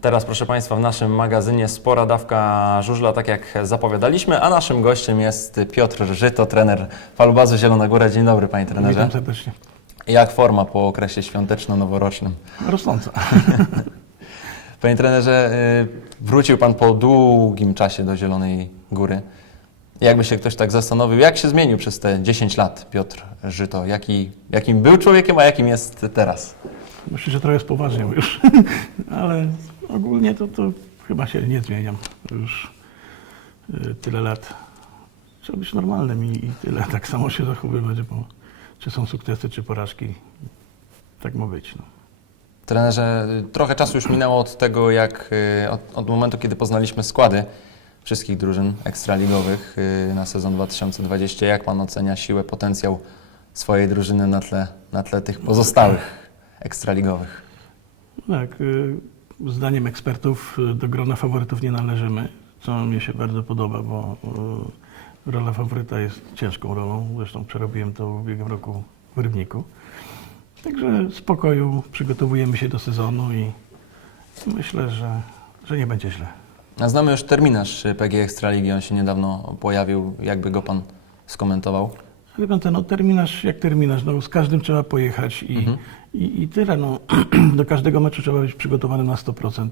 Teraz, proszę Państwa, w naszym magazynie spora dawka żużla, tak jak zapowiadaliśmy, a naszym gościem jest Piotr Żyto, trener Falubazu Zielona Góra. Dzień dobry, Panie trenerze. Witam serdecznie. Jak forma po okresie świąteczno-noworocznym? Rosnąca. Panie trenerze, y, wrócił Pan po długim czasie do Zielonej Góry. Jakby się ktoś tak zastanowił, jak się zmienił przez te 10 lat Piotr Żyto? Jaki, jakim był człowiekiem, a jakim jest teraz? Myślę, że trochę spoważniał już, ale ogólnie to, to chyba się nie zmieniam. Już y, tyle lat. Trzeba być normalnym i, i tyle. Tak samo się zachowywać, bo czy są sukcesy, czy porażki. Tak ma być. No. Trenerze, trochę czasu już minęło od tego, jak y, od, od momentu, kiedy poznaliśmy składy wszystkich drużyn ekstraligowych y, na sezon 2020. Jak Pan ocenia siłę, potencjał swojej drużyny na tle, na tle tych pozostałych ekstraligowych? Tak, y, zdaniem ekspertów y, do grona faworytów nie należymy, co mnie się bardzo podoba, bo y, rola faworyta jest ciężką rolą. Zresztą przerobiłem to w ubiegłym roku w Rybniku. Także spokoju, przygotowujemy się do sezonu i myślę, że, że nie będzie źle. A znamy już terminarz PG Ekstraligi, on się niedawno pojawił. Jakby go Pan skomentował? Ale pan ten no, terminarz jak terminarz, no, z każdym trzeba pojechać i, i, i tyle. No, do każdego meczu trzeba być przygotowany na 100%.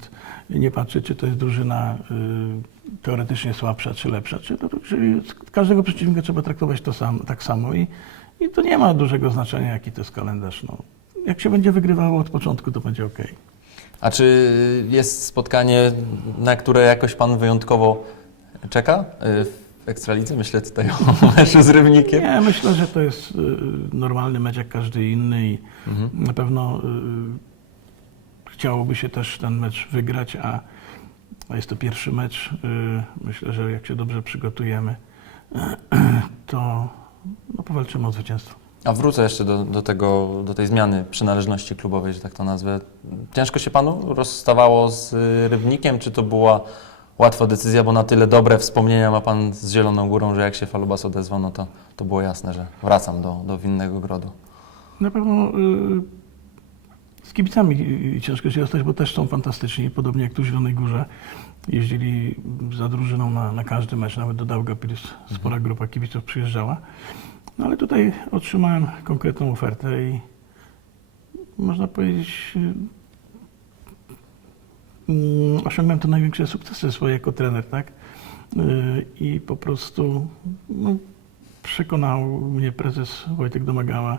Nie patrzeć, czy to jest drużyna y, teoretycznie słabsza, czy lepsza. Czy, to, z każdego przeciwnika trzeba traktować to sam, tak samo i, i to nie ma dużego znaczenia, jaki to jest kalendarz. No. Jak się będzie wygrywało od początku, to będzie ok. A czy jest spotkanie, na które jakoś Pan wyjątkowo czeka y, w Ekstralidze? Myślę tutaj o meczu z Rybnikiem. Nie, myślę, że to jest y, normalny mecz jak każdy inny i Mhm. na pewno y, chciałoby się też ten mecz wygrać, a, a jest to pierwszy mecz. Y, myślę, że jak się dobrze przygotujemy, to no, powalczymy o zwycięstwo. A wrócę jeszcze do, do, tego, do tej zmiany przynależności klubowej, że tak to nazwę. Ciężko się Panu rozstawało z Rybnikiem? Czy to była łatwa decyzja, bo na tyle dobre wspomnienia ma Pan z Zieloną Górą, że jak się Falubas odezwał, no to, to było jasne, że wracam do, do winnego grodu. Na pewno y, z kibicami ciężko się dostać, bo też są fantastyczni, podobnie jak tu w Zielonej Górze. Jeździli za drużyną na, na każdy mecz, nawet do Daugavpils spora grupa kibiców przyjeżdżała. No ale tutaj otrzymałem konkretną ofertę i można powiedzieć, y, osiągnąłem to największe sukcesy swoje jako trener, tak? Y, I po prostu no, przekonał mnie prezes Wojtek Domagała,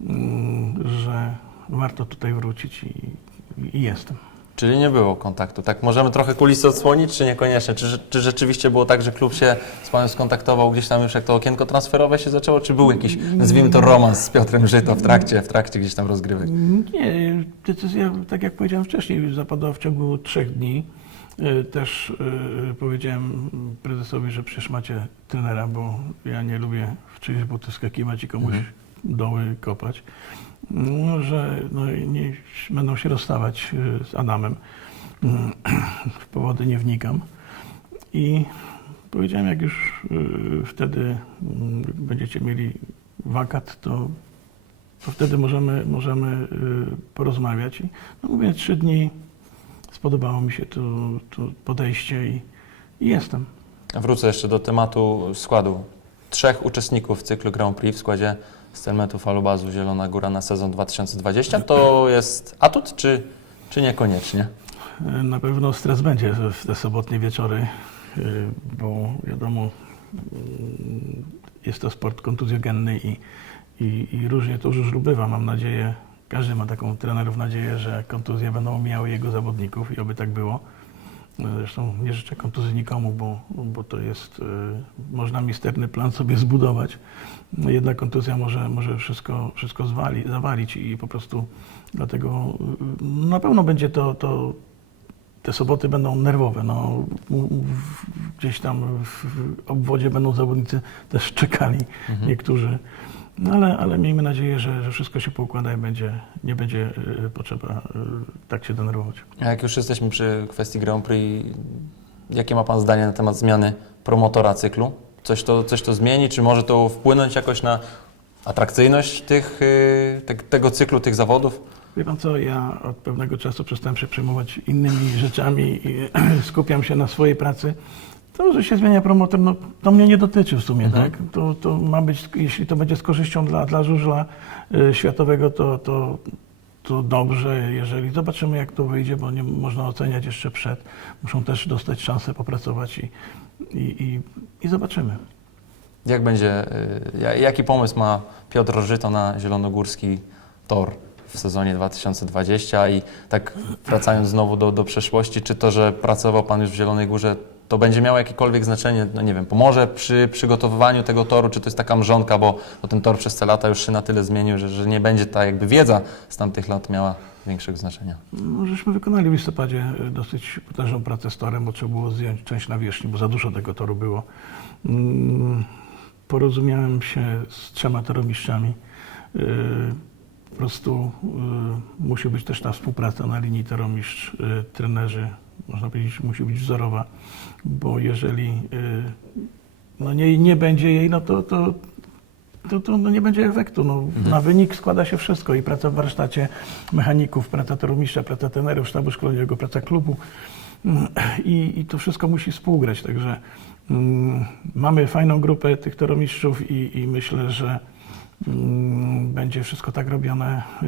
mm, że warto tutaj wrócić i, i jestem. Czyli nie było kontaktu. Tak, możemy trochę kulisy odsłonić, czy niekoniecznie? Czy, czy rzeczywiście było tak, że klub się z Panem skontaktował gdzieś tam już jak to okienko transferowe się zaczęło, czy był jakiś, nazwijmy to romans z Piotrem Żyto w trakcie, w trakcie gdzieś tam rozgrywek? Nie, decyzja, tak jak powiedziałem wcześniej, zapadła w ciągu trzech dni. Y, Też y, powiedziałem prezesowi, że przecież macie trenera, bo ja nie lubię w czyjeś buty skakiwać i komuś doły kopać. No, że no, nie, będą się rozstawać y, z Adamem. W powody nie wnikam. I powiedziałem, jak już y, wtedy y, będziecie mieli wakat, to to wtedy możemy, możemy y, porozmawiać. I, no mówię, trzy dni spodobało mi się to, to podejście i, i jestem. Wrócę jeszcze do tematu składu. Trzech uczestników cyklu Grand Prix w składzie Stelmetu Falubazu Zielona Góra na sezon 2020. To jest atut, czy, czy niekoniecznie? Na pewno stres będzie w te sobotnie wieczory, y, bo wiadomo, y, jest to sport kontuzjogenny i, i, i różnie to już bywa. Mam nadzieję, każdy ma taką trenerów nadzieję, że kontuzje będą miały jego zawodników i oby tak było. Zresztą nie życzę kontuzji nikomu, bo, bo to jest, y, można misterny plan sobie zbudować. No Jedna kontuzja może, może wszystko, wszystko zwali, zawalić i po prostu dlatego y, na pewno będzie to, to te soboty będą nerwowe. No, gdzieś tam w obwodzie będą zawodnicy też czekali, niektórzy. No ale, ale miejmy nadzieję, że, że wszystko się poukłada i będzie, nie będzie y, potrzeba y, tak się denerwować. A jak już jesteśmy przy kwestii Grand Prix, jakie ma Pan zdanie na temat zmiany promotora cyklu? Coś to, coś to zmieni? Czy może to wpłynąć jakoś na atrakcyjność tych, y, te, tego cyklu, tych zawodów? Wie pan co, ja od pewnego czasu przestałem się przejmować innymi rzeczami i skupiam się na swojej pracy. To, że się zmienia promotor, no, to mnie nie dotyczy w sumie, Mhm. tak? To, to ma być, jeśli to będzie z korzyścią dla, dla żużla y, światowego, to, to, to dobrze. Jeżeli zobaczymy, jak to wyjdzie, bo nie można oceniać jeszcze przed. Muszą też dostać szansę popracować i, i, i, i zobaczymy. Jak będzie, y, ja- jaki pomysł ma Piotr Żyto na zielonogórski tor w sezonie 2020 i tak wracając znowu do, do przeszłości, czy to, że pracował Pan już w Zielonej Górze, to będzie miało jakiekolwiek znaczenie, no nie wiem, pomoże przy przygotowywaniu tego toru, czy to jest taka mrzonka, bo, bo ten tor przez te lata już się na tyle zmienił, że, że nie będzie ta jakby wiedza z tamtych lat miała większego znaczenia. No, żeśmy wykonali w listopadzie y, dosyć potężną pracę z torem, bo trzeba było zdjąć część nawierzchni, bo za dużo tego toru było. Mm, Porozumiałem się z trzema toromistrzami. Po prostu y, musi być też ta współpraca na linii toromistrz, y, trenerzy, można powiedzieć, musi być wzorowa, bo jeżeli y, no nie, nie będzie jej, no to, to, to, to no nie będzie efektu. No, Na wynik składa się wszystko i praca w warsztacie mechaników, praca toromistrza, praca trenerów, sztabu szkoleniowego, praca klubu i, i to wszystko musi współgrać. Także mm, mamy fajną grupę tych toromistrzów i, i myślę, że będzie wszystko tak robione, y,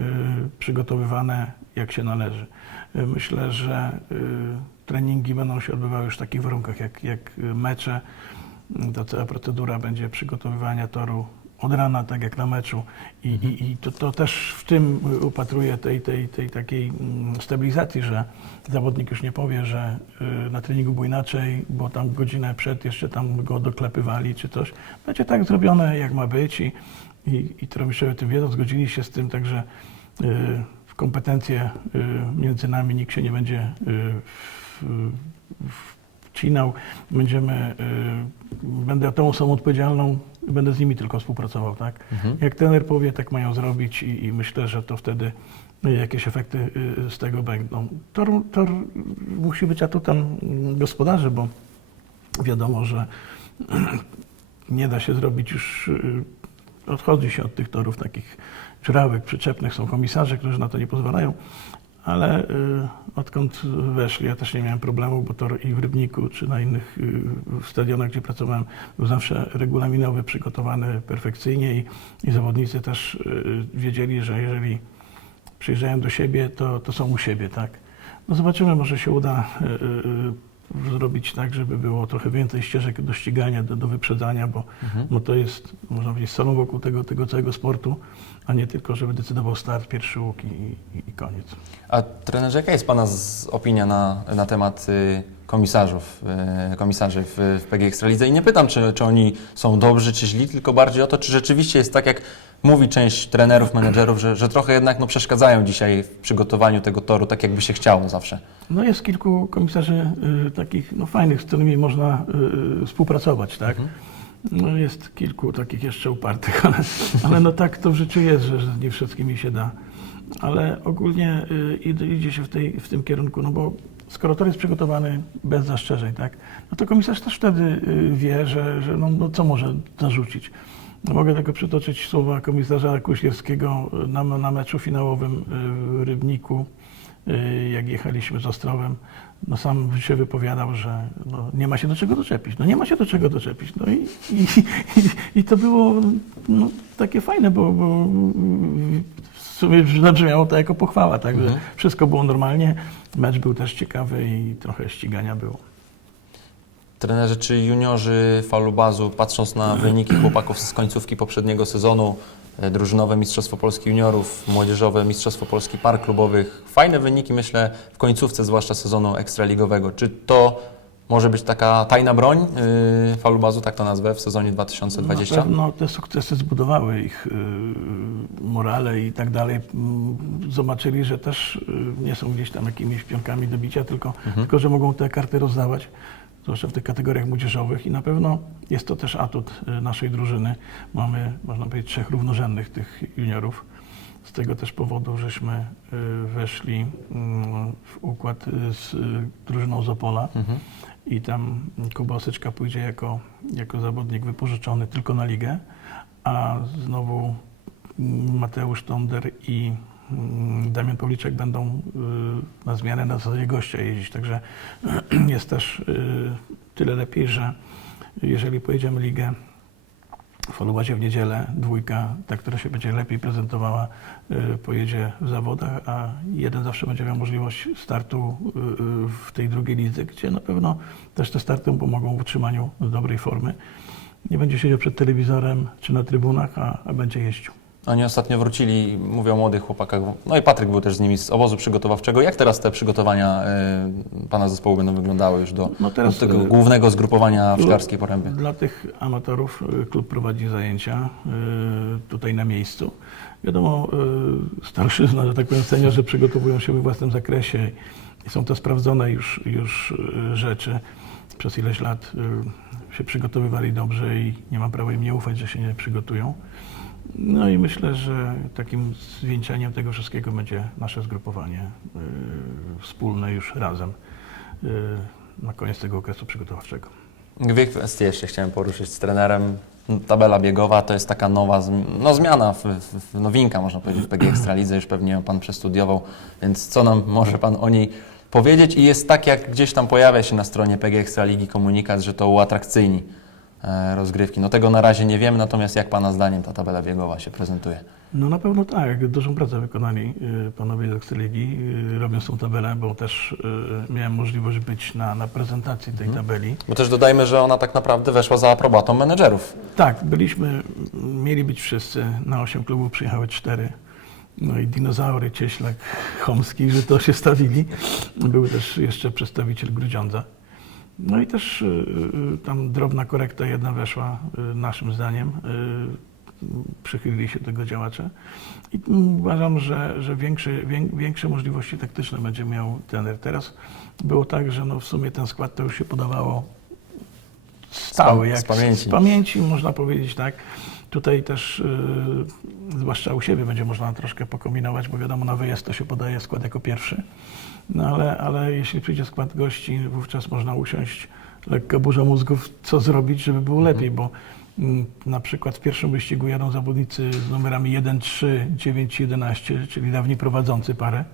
przygotowywane jak się należy. Y, Myślę, że y, treningi będą się odbywały już w takich warunkach jak, jak mecze. Ta cała procedura będzie przygotowywania toru od rana, tak jak na meczu. I, i, i to, to też w tym upatruję tej, tej, tej takiej mm, stabilizacji, że zawodnik już nie powie, że y, na treningu było inaczej, bo tam godzinę przed jeszcze tam go doklepywali czy coś. Będzie tak zrobione, jak ma być i, i, i o tym wiedzą, zgodzili się z tym, także y, w kompetencje y, między nami nikt się nie będzie wcinał. Będziemy, będę tą osobą odpowiedzialną, będę z nimi tylko współpracował, tak? Mhm. Jak trener powie, tak mają zrobić i, i myślę, że to wtedy jakieś efekty y, z tego będą. Tor, tor musi być atutem gospodarzy, bo wiadomo, że nie da się zrobić już, y, odchodzi się od tych torów takich żrałek, przyczepnych, są komisarze, którzy na to nie pozwalają, ale y, odkąd weszli, ja też nie miałem problemu, bo tor i w Rybniku, czy na innych y, stadionach, gdzie pracowałem, był zawsze regulaminowy, przygotowany perfekcyjnie i, i zawodnicy też y, wiedzieli, że jeżeli przyjeżdżają do siebie, to, to są u siebie, tak? No zobaczymy, może się uda zrobić tak, żeby było trochę więcej ścieżek do ścigania, do, do wyprzedzania, bo, Mhm. bo to jest, można powiedzieć, salą wokół tego, tego całego sportu, a nie tylko, żeby decydował start, pierwszy łuk i, i, i koniec. A trenerze, jaka jest Pana z, opinia na, na temat y, komisarzów, y, komisarzy w, w PG Ekstralidze? I nie pytam, czy, czy oni są dobrzy, czy źli, tylko bardziej o to, czy rzeczywiście jest tak, jak mówi część trenerów, menedżerów, że, że trochę jednak no, przeszkadzają dzisiaj w przygotowaniu tego toru, tak jakby się chciało zawsze. No jest kilku komisarzy y, takich no, fajnych, z którymi można y, współpracować, tak? No jest kilku takich jeszcze upartych, ale, ale no tak to w życiu jest, że, że nie wszystkimi się da. Ale ogólnie y, idzie, idzie się w, tej, w tym kierunku, no bo skoro tor jest przygotowany bez zastrzeżeń, tak? No to komisarz też wtedy y, wie, że, że no, no co może zarzucić. No Mogę tylko przytoczyć słowa komisarza Kuślierskiego na, na meczu finałowym y, w Rybniku, y, jak jechaliśmy z Ostrowem. No sam się wypowiadał, że no, nie ma się do czego doczepić. No nie ma się do czego doczepić. No i, i, i, i to było no, takie fajne, bo, bo sumie zabrzmiało to jako pochwała, tak? Że Mhm. wszystko było normalnie, mecz był też ciekawy i trochę ścigania było. Trenerzy, czy juniorzy Falubazu, patrząc na wyniki chłopaków z końcówki poprzedniego sezonu, e, drużynowe Mistrzostwo Polski Juniorów, młodzieżowe Mistrzostwo Polski Par Klubowych, fajne wyniki myślę w końcówce zwłaszcza sezonu ekstraligowego. Czy to może być taka tajna broń yy, Falubazu, tak to nazwę, w sezonie 2020? Na pewno te sukcesy zbudowały ich y, morale i tak dalej. Mm, Zobaczyli, że też y, nie są gdzieś tam jakimiś pionkami do bicia, tylko, tylko że mogą te karty rozdawać, zwłaszcza w tych kategoriach młodzieżowych i na pewno jest to też atut y, naszej drużyny. Mamy, można powiedzieć, trzech równorzędnych tych juniorów. Z tego też powodu, żeśmy y, weszli mm, w układ y, z y, drużyną z Opola. Mhm. I tam Kuba Osyczka pójdzie jako, jako zawodnik wypożyczony tylko na ligę, a znowu mm, Mateusz Tonder i mm, Damian Pawliczek będą na zmianę na zasadzie gościa jeździć, także jest też tyle lepiej, że jeżeli pojedziemy ligę w Olubacie w niedzielę, dwójka, ta, która się będzie lepiej prezentowała, y, pojedzie w zawodach, a jeden zawsze będzie miał możliwość startu y, y, w tej drugiej lidze, gdzie na pewno też te starty pomogą w utrzymaniu dobrej formy. Nie będzie siedział przed telewizorem czy na trybunach, a, a będzie jeździł. Oni ostatnio wrócili, mówią o młodych chłopakach, no i Patryk był też z nimi z obozu przygotowawczego. Jak teraz te przygotowania y, Pana zespołu będą wyglądały już do, No teraz, do tego y, głównego zgrupowania w Szklarskiej Porębie? Dla tych amatorów y, klub prowadzi zajęcia y, tutaj na miejscu. Wiadomo, y, starszyzna, że tak powiem, seniorzy przygotowują się we własnym zakresie i są to sprawdzone już, już y, rzeczy. Przez ileś lat y, się przygotowywali dobrze i nie mam prawa im nie ufać, że się nie przygotują. No i myślę, że takim zwieńczeniem tego wszystkiego będzie nasze zgrupowanie y, wspólne już razem y, na koniec tego okresu przygotowawczego. Dwie kwestie jeszcze chciałem poruszyć z trenerem. Tabela biegowa to jest taka nowa no, zmiana, w, w, nowinka można powiedzieć w PG Ekstralidze, już pewnie ją Pan przestudiował, więc co nam może Pan o niej powiedzieć? I jest tak, jak gdzieś tam pojawia się na stronie PG Ekstraligi komunikat, że to uatrakcyjni rozgrywki. No tego na razie nie wiemy, natomiast jak Pana zdaniem ta tabela biegowa się prezentuje? No na pewno tak. Dużą pracę wykonali y, panowie z Ekstraligi, y, robiąc tą tabelę, bo też miałem możliwość być na, na prezentacji tej tabeli. Bo też dodajmy, że ona tak naprawdę weszła za aprobatą menedżerów. Tak, byliśmy, mieli być wszyscy, na 8 klubów przyjechały 4. No i dinozaury, Cieślak, Chomski, że to się stawili. Był też jeszcze przedstawiciel Grudziądza. No i też y, y, tam drobna korekta jedna weszła, y, naszym zdaniem. Przychylili się tego działacze. I uważam, że, że większe, wię- większe możliwości taktyczne będzie miał trener. Teraz było tak, że no w sumie ten skład to już się podawało stały, z jak pamięci. z pamięci, można powiedzieć tak. Tutaj też, zwłaszcza u siebie, będzie można troszkę pokombinować, bo wiadomo, na wyjazd to się podaje skład jako pierwszy. No ale, ale jeśli przyjdzie skład gości, wówczas można usiąść, lekka burza mózgów, co zrobić, żeby było lepiej, bo mm, na przykład w pierwszym wyścigu jadą zawodnicy z numerami 1, 3, 9, 11, czyli dawni prowadzący parę.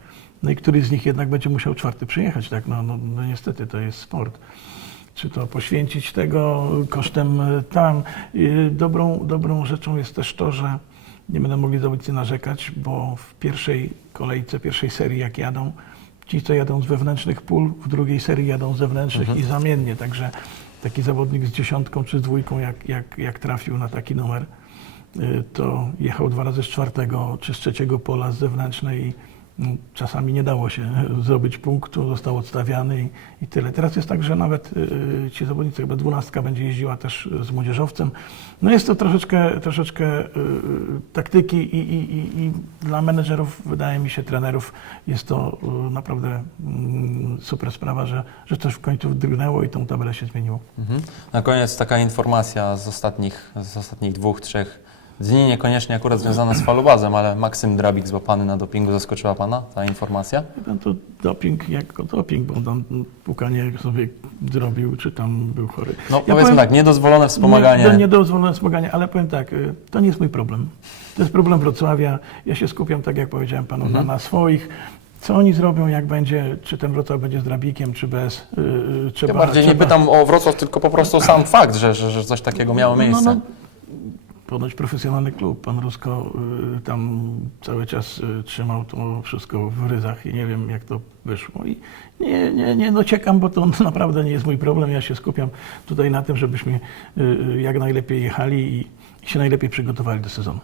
No i któryś z nich jednak będzie musiał czwarty przyjechać, tak? No, no, no niestety, to jest sport czy to poświęcić tego kosztem e, tam. Y, Dobrą, dobrą rzeczą jest też to, że nie będą mogli zawodnicy narzekać, bo w pierwszej kolejce, pierwszej serii jak jadą, ci co jadą z wewnętrznych pól, w drugiej serii jadą z zewnętrznych i zamiennie, także taki zawodnik z dziesiątką czy z dwójką, jak, jak, jak trafił na taki numer, y, to jechał dwa razy z czwartego czy z trzeciego pola z zewnętrznej czasami nie dało się zrobić punktu, został odstawiany i, i tyle. Teraz jest tak, że nawet y, ci zawodnicy, chyba dwunastka będzie jeździła też z młodzieżowcem. No jest to troszeczkę, troszeczkę y, taktyki i, i, i, i dla menedżerów, wydaje mi się, trenerów jest to y, naprawdę mm, super sprawa, że, że coś w końcu drgnęło i tą tabelę się zmieniło. Mhm. Na koniec taka informacja z ostatnich, z ostatnich dwóch, trzech dni, niekoniecznie akurat związana z falubazem, ale Maksym Drabik złapany na dopingu, zaskoczyła Pana ta informacja? Pan, to doping jako doping, bo tam pukanie sobie zrobił, czy tam był chory. No Ja powiedzmy powiem- tak, niedozwolone wspomaganie. Nie, niedozwolone wspomaganie, ale powiem tak, y, to nie jest mój problem. To jest problem Wrocławia. Ja się skupiam, tak jak powiedziałem panu, Mhm. na, na swoich. Co oni zrobią, jak będzie, czy ten Wrocław będzie z Drabikiem, czy bez. Yy, trzeba, Ja bardziej nie trzeba- pytam o Wrocław, tylko po prostu sam fakt, że, że, że coś takiego miało miejsce. No, no, ponoć profesjonalny klub. Pan Rusko y, tam cały czas y, trzymał to wszystko w ryzach i nie wiem, jak to wyszło. I nie, nie, nie dociekam, bo to naprawdę nie jest mój problem. Ja się skupiam tutaj na tym, żebyśmy y, jak najlepiej jechali i się najlepiej przygotowali do sezonu.